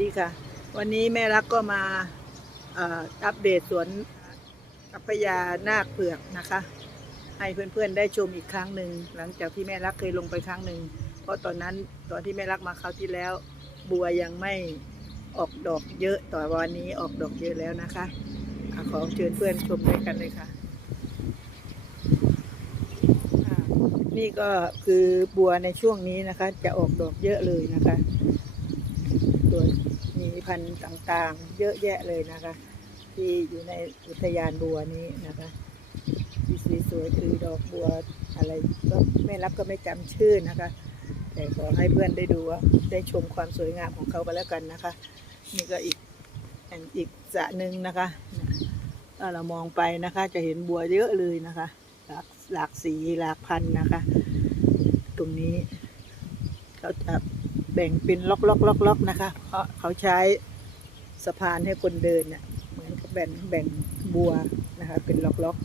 ดีค่ะ วันนี้แม่รักก็มาอัปเดตสวนอัพยานาคเผือกนะคะ ให้เพื่อนๆได้ชมอีกครั้งหนึ่งหลังจากที่แม่รักเคยลงไปครั้งหนึ่งเพราะตอนนั้นตอนที่แม่รักมาคราวที่แล้ว บัวยังไม่ออกดอกเยอะต่อวันนี้ออกดอกเยอะแล้วนะคะขอเชิญเพื่อนชมด้วยกันเลยค่ะ นี่ก็คือบัวในช่วงนี้นะคะ จะออกดอกเยอะเลยนะคะ ตัวมีพันธุ์ต่างๆ เยอะแยะเลยนะคะ ที่อยู่ในอุทยานบัวนี้นะคะที่สวยๆคือดอกบัวอะไรก็ไม่รับก็ไม่จำชื่อนะคะ แต่ขอให้เพื่อนได้ดูได้ชมความสวยงามของเขาไปแล้วกันนะคะ นี่ก็อีกอันอีกสระหนึ่งนะคะถ้าเรามองไปนะคะ จะเห็นบัวเยอะเลยนะคะ หลากหลากสีหลากพันธ์นะคะ ตรงนี้เขาจะ แบ่งเป็นล็อกล็อกล็อกล็อกนะคะ เพราะเขาใช้สะพานให้คนเดินเนี่ยเหมือนกับแบ่งแบ่งบัวนะคะ เป็นล็อกล็อก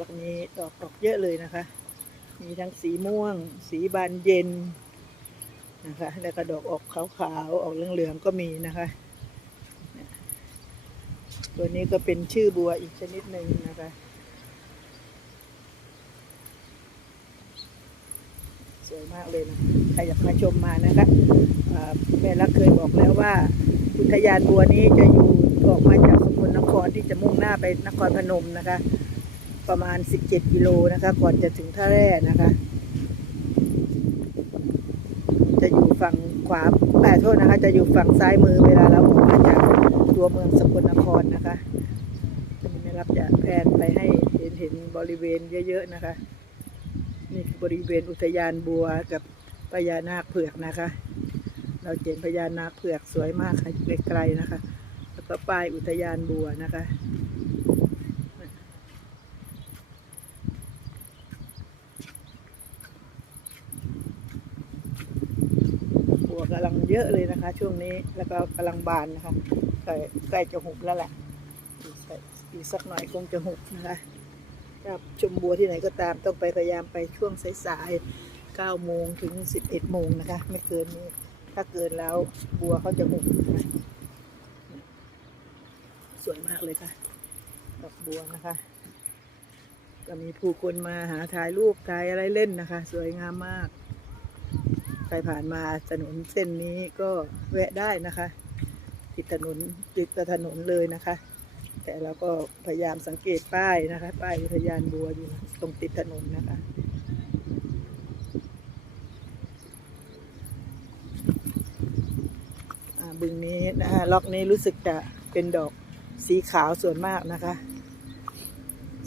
ล็อกนี้ดอกดอกเยอะเลยนะคะ มีทั้งสีม่วง สีบานเย็นนะคะแล้วก็ดอกออกขาวๆออกเหลืองๆก็มีนะคะ ตัวนี้ก็เป็นชื่อบัวอีกชนิดหนึ่งนะคะ ส วยมากเลยนะใครอยากมาชมมานะคะแม่รักเคยบอกแล้วว่า อุทยานบัวนี้จะอยู่ออกมาจากสกลนครที่จะมุ่งหน้าไปนครพนมนะคะ ประมาณ 17 กิโลนะคะ ก่อนจะถึงท่าแร่นะคะ จะอยู่ฝั่งขวาแต่โทษนะคะ จะอยู่ฝั่งซ้ายมือเวลาเราออกมาจากตัวเมืองสกลนครนะคะจะไม่รับจะแพนไปให้เห็นเห็นบริเวณเยอะๆนะคะ บริเวณอุทยานบัวกับพญานาคเผือกนะคะ เราเห็นพญานาคเผือกสวยมากค่ะไกลๆนะคะ แล้วก็ป้ายอุทยานบัวนะคะบัวกำลังเยอะเลยนะคะ ช่วงนี้แล้วก็กำลังบานนะคะใกล้ใกล้จะหุบแล้วแหละอีกสักอีกสักหน่อยคงจะหุบนะคะ ถ้าชมบัวที่ไหนก็ตามต้องไปพยายามไปช่วงสายๆ9โมงถึง 11โมงนะคะ ไม่เกินนี้ถ้าเกินแล้วบัวเขาจะหุบนะสวยมากเลยค่ะ ดอกบัวนะคะ ก็มีผู้คนมาหาถ่ายรูปถ่ายอะไรเล่นนะคะ สวยงามมาก ใครผ่านมาถนนเส้นนี้ก็แวะได้นะคะ ติดถนนติดกับถนนเลยนะคะ แต่เราก็พยายามสังเกตป้ายนะคะ ป้ายอุทยานบัวอยู่ตรงติดถนนนะคะ บึงนี้นะคะล็อกนี้รู้สึกจะเป็นดอกสีขาวส่วนมากนะคะ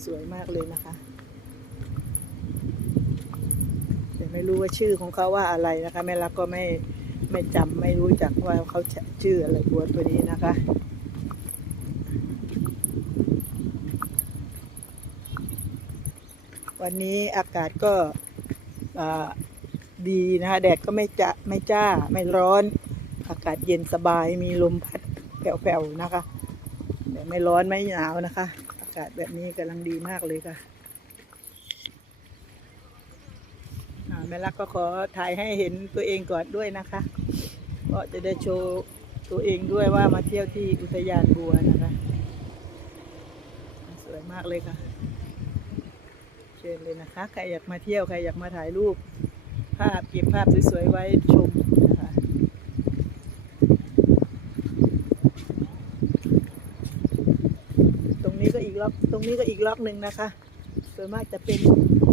สวยมากเลยนะคะแต่ไม่รู้ว่าชื่อของเขาว่าอะไรนะคะแม่รักก็ไม่ไม่จำไม่รู้จักว่าเขาชื่ออะไรบัวตัวนี้นะคะ วันนี้อากาศก็ดีนะคะ แดดก็ไม่จะไม่จ้าไม่ร้อน อากาศเย็นสบายมีลมพัดแผ่วๆนะคะแต่ไม่ร้อนไม่หนาวนะคะ อากาศแบบนี้กำลังดีมากเลยค่ะแม่รักก็ขอถ่ายให้เห็นตัวเองก่อนด้วยนะคะก็จะได้โชว์ตัวเองด้วยว่ามาเที่ยวที่อุทยานบัวนะคะ สวยมากเลยค่ะ เชิญเลยนะคะใครอยากมาเที่ยวใครอยากมาถ่ายรูป ภาพเก็บภาพสวยๆไว้ชมนะคะตรงนี้ก็อีกล็อกตรงนี้ก็อีกล็อกหนึ่งนะคะส่วนมากจะเป็น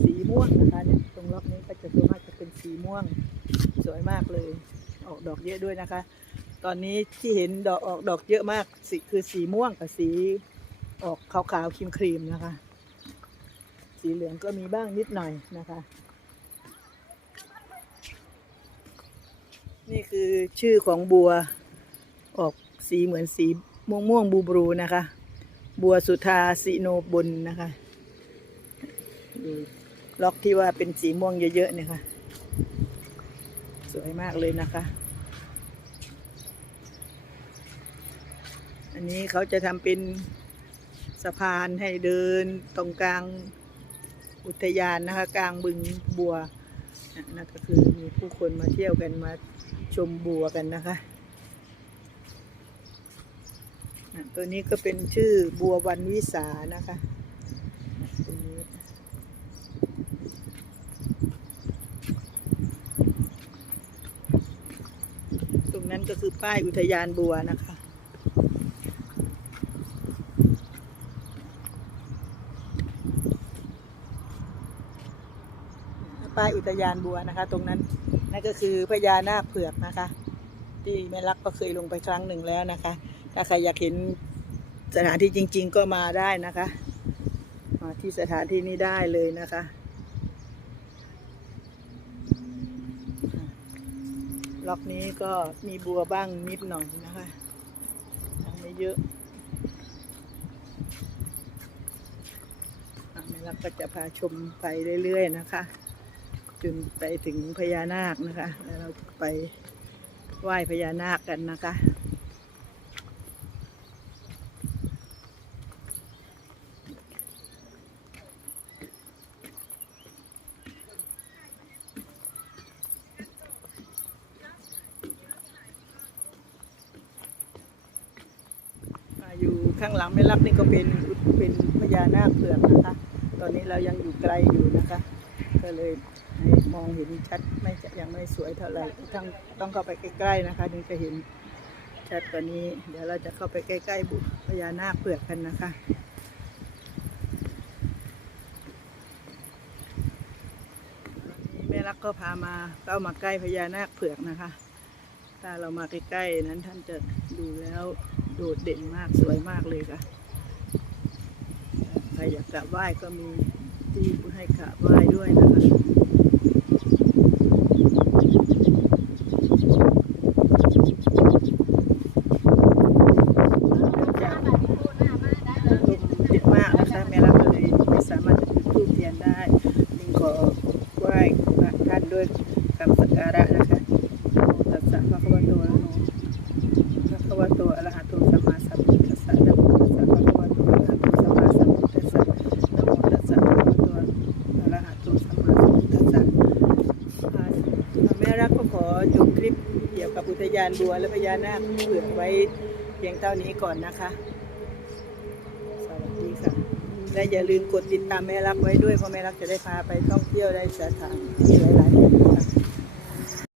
สีม่วงนะคะเนี่ยตรงล็อกนี้ก็จะส่วนมากจะเป็นสีม่วงสวยมากเลย ออกดอกเยอะด้วยนะคะ ตอนนี้ที่เห็นดอกออกดอกเยอะมากสีคือสีม่วงกับสีออกขาวๆครีมครีมๆนะคะ สีเหลืองก็มีบ้างนิดหน่อยนะคะ นี่คือชื่อของบัวออกสีเหมือนสีม่วงม่วงบูบรูนะคะ บัวสุธาสิโนบุนนะคะดูล็อกที่ว่าเป็นสีม่วงเยอะๆเนี่ยค่ะ สวยมากเลยนะคะ อันนี้เขาจะทำเป็นสะพานให้เดินตรงกลาง อุทยานนะคะ กลางบึงบัวนั่นก็คือมีผู้คนมาเที่ยวกันมาชมบัวกันนะคะ ตัวนี้ก็เป็นชื่อบัววันวิสานะคะตัวนี้ตรงนั้นก็คือป้ายอุทยานบัวนะคะ ป้ายอุทยานบัวนะคะ ตรงนั้นนั่นก็คือพญานาคเผือกนะคะ ที่แม่ลักก็เคยลงไปครั้งหนึ่งแล้วนะคะ ถ้าใครอยากเห็นสถานที่จริง ๆ ก็มาได้นะคะมาที่สถานที่นี้ได้เลยนะคะล็อกนี้ก็มีบัวบ้างนิดหน่อยนะคะยังไม่เยอะอะแม่ลักก็จะพาชมไปเรื่อยๆนะคะ จนไปถึงพญานาคนะคะแล้วเราไปไหว้พญานาคกันนะคะอยู่ข้างหลังแม่ลักนี่ก็เป็นเป็นพญานาคเผือกนะคะ ตอนนี้เรายังอยู่ไกลอยู่นะคะ ก็เลย มองเห็นชัดไม่จะยังไม่สวยเท่าไหร่ต้องต้องเข้าไปใกล้ๆนะคะถึงจะเห็นชัดกว่านี้ เดี๋ยวเราจะเข้าไปใกล้ๆบุพญานาคเผือกกันนะคะวันนี้แม่รักก็พามาเข้ามาใกล้พญานาคเผือกนะคะ ถ้าเรามาใกล้ๆนั้นท่านจะดูแล้วโดดเด่นมากสวยมากเลยค่ะใครอยากกราบไหว้ก็มีที่ให้กราบไหว้ด้วยนะคะลมเยอะมากนะคะแม่รักก็เลยไม่สามารถจะจุดธูปเทียนได้จึงขอไหว้พระท่านด้วยคำสักการะนะคะตัสสะพระคัมภโตอะระโนพระคัมภโตอะระหะโตสัมมาสัมพุทธัสสะนะโมตัสสะพระคัมภโตอะระหะโตสัมมาสัมพุทธัสสะนะโมตัสสะพระคัมภโตอะระหะโตสัมมาสัมพุทธัสสะอ่าแม่รักก็ขอจบ คลิปเกี่ยวกับอุทยานบัวและพญานาคเผื่อไว้เพียงเท่านี้ก่อนนะคะ สวัสดีค่ะ และอย่าลืมกดติดตามแม่รักไว้ด้วยเพราะแม่รักจะได้พาไปท่องเที่ยวได้สถานที่หลาย